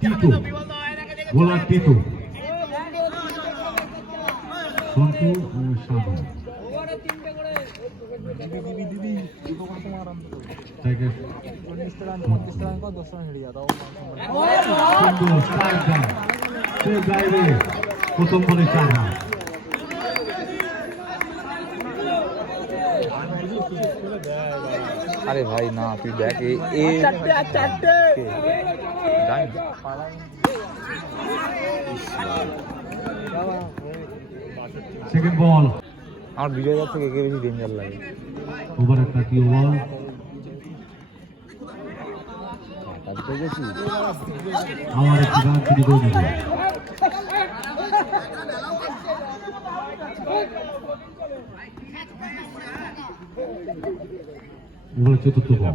Titu, bowler Titu, Santu ও শানু। প্রথম বলে 4 run. আরে ভাই না তুই দেখ সেকেন্ড বল। আমার বিজয় দার থেকে একে বেশি ডেঞ্জার লাগে। ওভারের 30 ওভার। আমার একটি রান চুরি করে নিল। ওভারের চতুর্থ বল।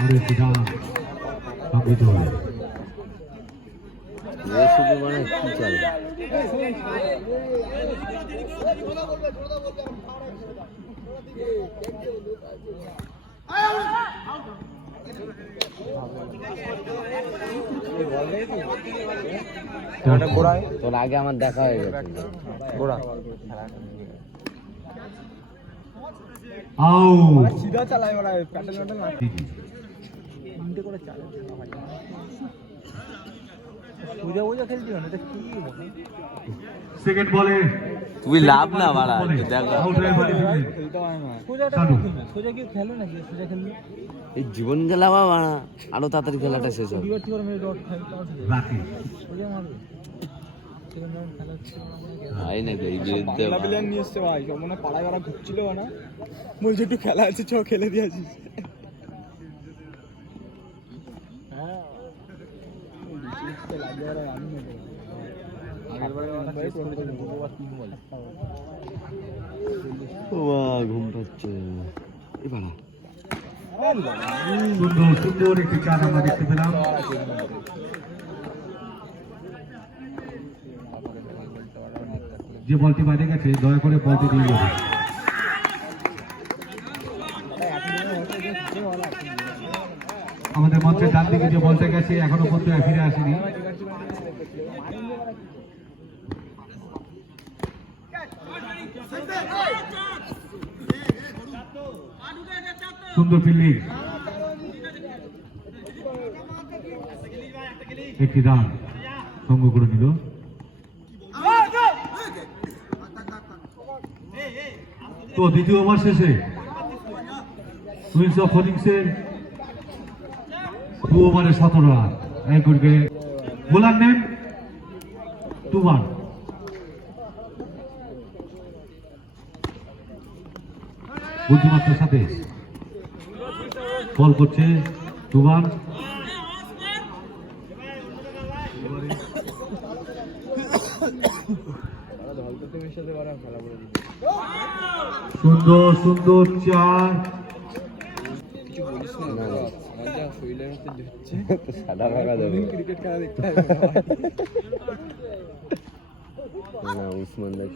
আর একটি রান সংগৃহীত হল। কি চলে তোর আগে আমার দেখা হয়ে গেছে গোড়া সিধা চালায় ওরা প্যাটেল প্যাটেল না উল্টে করে চালায় সোজা সোজা খেলছি না এটা কি সেকেন্ড বলে তুই লাভ না বাড়া সোজা কি খেলো নাকি সোজা খেললে এই জীবন গেলা বাবা আরো তাড়াতাড়ি খেলাটা শেষ হবে ভাই না এই বিরুদ্ধে প্লেয়ার নিয়ে এসছে ভাই মনে পাড়ায় ওরা ঘুরছিল না বলছে একটু খেলা আছে চ খেলে দিয়েছিস ঘুম পাচ্ছে সুন্দর সুন্দর একটি চার আমরা দেখতে পেলাম। যে বলটি বাইরে গেছে দয়া করে বলটি দিয়ে যাবে। আমাদের মঞ্চের ডান দিকে যে বলটা গেছে এখনো পর্যন্ত ফিরে আসেনি। সুন্দর ফিল্ডিং, একটি রান সংগ্রহ করে নিল। তো দ্বিতীয় ওভার শেষে কুইন্স অফ ফিনিক্সের 2 ওভারে 17 রান। এক উইকেটে বোলার নেম 2-1। বুদ্ধিমত্তার সাথে বল করছে 2-1। সুন্দর সুন্দর চার।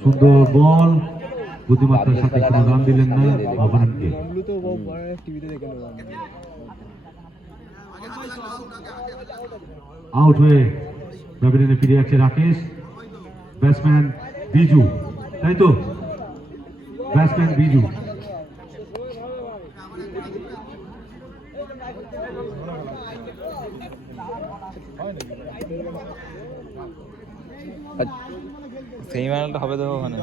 সুন্দর বল, বুদ্ধিমত্তার সাথে কোনো রান দিলেন না অপোনেন্টকে। আউট হয়ে প্যাভিলিয়নে ফিরে যাচ্ছে রাকেশ। ব্যাটসম্যান বিজু, তাই তো? ব্যাটসম্যান বিজু। সেমিফাইনালটা হবে তো ওখানে।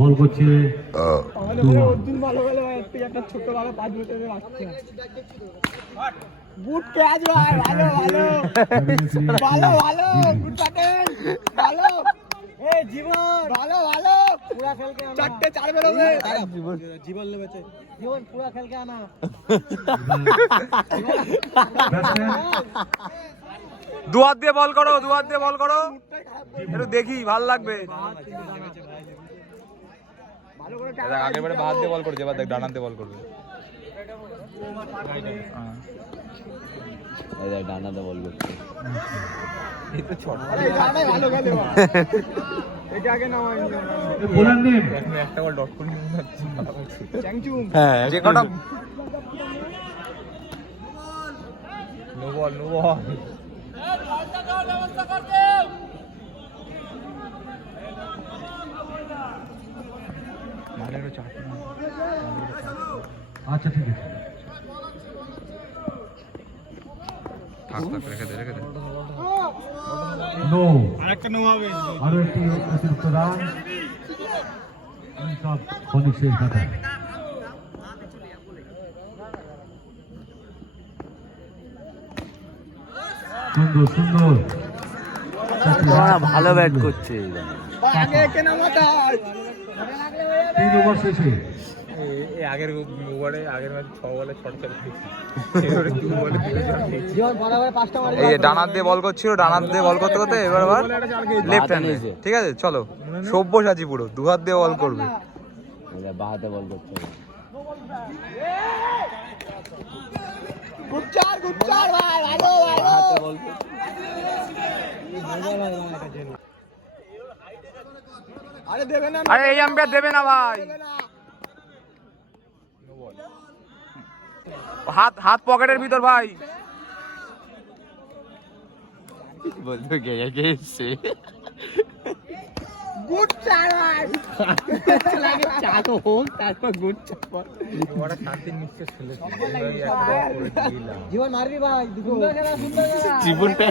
বল করছে ছোট ভালো 5 মিনিটের বাচ্চা গুড ক্যাচ ভাই, ভালো ভালো ভালো ভালো গুড প্যাটেল ভালো। এই জীবন ভালো ভালো পুরা খেলকে আনা, চারটে 4 বেরোবে জীবন জীবন লেবেছে জীবন পুরা খেলকে আনা। দুহাত দিয়ে বল করো, দুহাত দিয়ে বল করো, একটু দেখি ভালো লাগবে। আগের বারে বাহাত দিয়ে বল করেছে, এবার দেখ ডানাতে বল করবে। এই দেখ ডানাতে বল করছে। আরে জানাই ভালো খেলে বা এটা আগে নামাই বোলার নেম একটা বল ডট করে নিয়ে যাচ্ছি চ্যাংচুং হ্যাঁ যে কটা নো বল আচ্ছা ঠিক আছে রেখে দে নো আরেকটা নো হবে আরো একটি অতিরিক্ত রান সব ফনিক্সের খাতায় সুন্দর ভালো ব্যাট করছে। আগে একে নামাতা 3 ওভার শেষে এই আগের ওভারে আগের ম্যাচ 6 বলে 6 চার এবারে 2 বলে 2 জীবন বরাবর পাঁচটা মারি এই যে ডানার দিয়ে বল করছিল, ডানার দিয়ে বল করতে করতে এবার আবার লেফট হ্যান্ডে। ঠিক আছে চলো, সব্যসাচী পুরো দু হাত দিয়ে বল করবে। বাহাতে বল করছে। গুচ্চার ভাই ভালো বাহাতে বল করছে। আরে দেবে না আরে এই আম্পায়ার দেবে না ভাই, হাত হাত পকেটের ভিতর ভাই। বলতো কে এসছে গুচ্চার ভাই লাগে চাটো হোক তারপর গুচ্চার পর ওরা 7 দিন নিশ্চয় খেলেছে এই একটা বল করে দিলাম। জীবন মারবি ভাই সুন্দর খেলা জীবনটা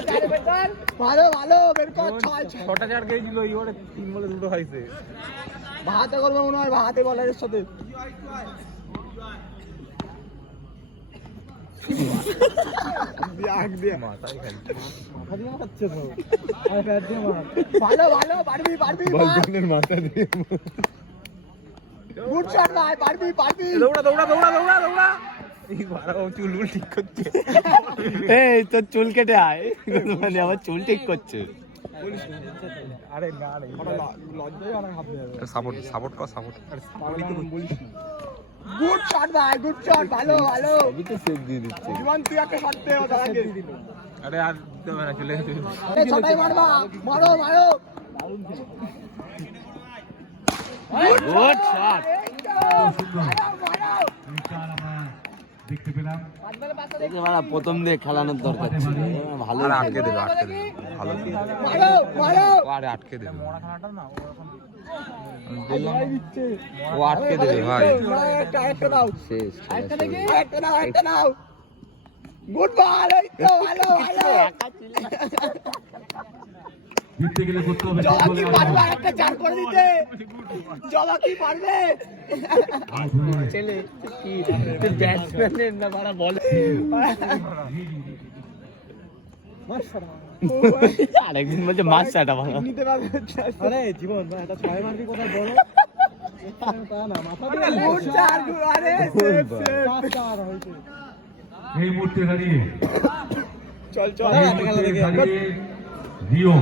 ভালো বের কর ছয় 6টা চার গেছিল এই ওরে 3 বলে 2 হইছে। ভাতে করবো মনে হয় ভাতে বলারের সাথে মাথায় খেলছে ভালো পারবি মাথা দিয়ে গুড শট ভাই পারবি দৌড়া এই বাড়া চুল ঠিক করছে। এই তোর চুল কেটে আয়, মানে আমার চুল ঠিক করছে। আরে না রে লজ্জায় অনেক হাত দেবে সাপোর্ট কর সাপোর্ট। গুড শট ভাই গুড শট ভালো আমি তো সেভ দিয়ে দিচ্ছি। জীবন তুই একটা শট দে ওটা আগে আরে আর দেবে না চলে গেছে। এই ছটাই মারবা মারো গুড শট। আমরা দেখতে পেলাম। প্রথম দিয়ে খেলানোর দরকার ছিল, ভালো আরে আটকে দেবে ভালো মারো আরে আটকে দেবে, মরাখানাটা না ওরকম ও আটকে দেবে ভাই। একটা দাও শেষ। একটা দাও গুড বল এই তো ভালো জিততে গেলে করতে হবে জবা কি পারবে একটা চার করে দিতে জবা কি পারবে ছেলে কি ব্যাটসম্যানের না মারা বলে আরেকদিন বলছে মাছ চাটা ভালো নিতে পারবে আরে জীবন এটা ছয় মারবি কথা বলো এই মুহূর্তে দাঁড়িয়ে চল রিও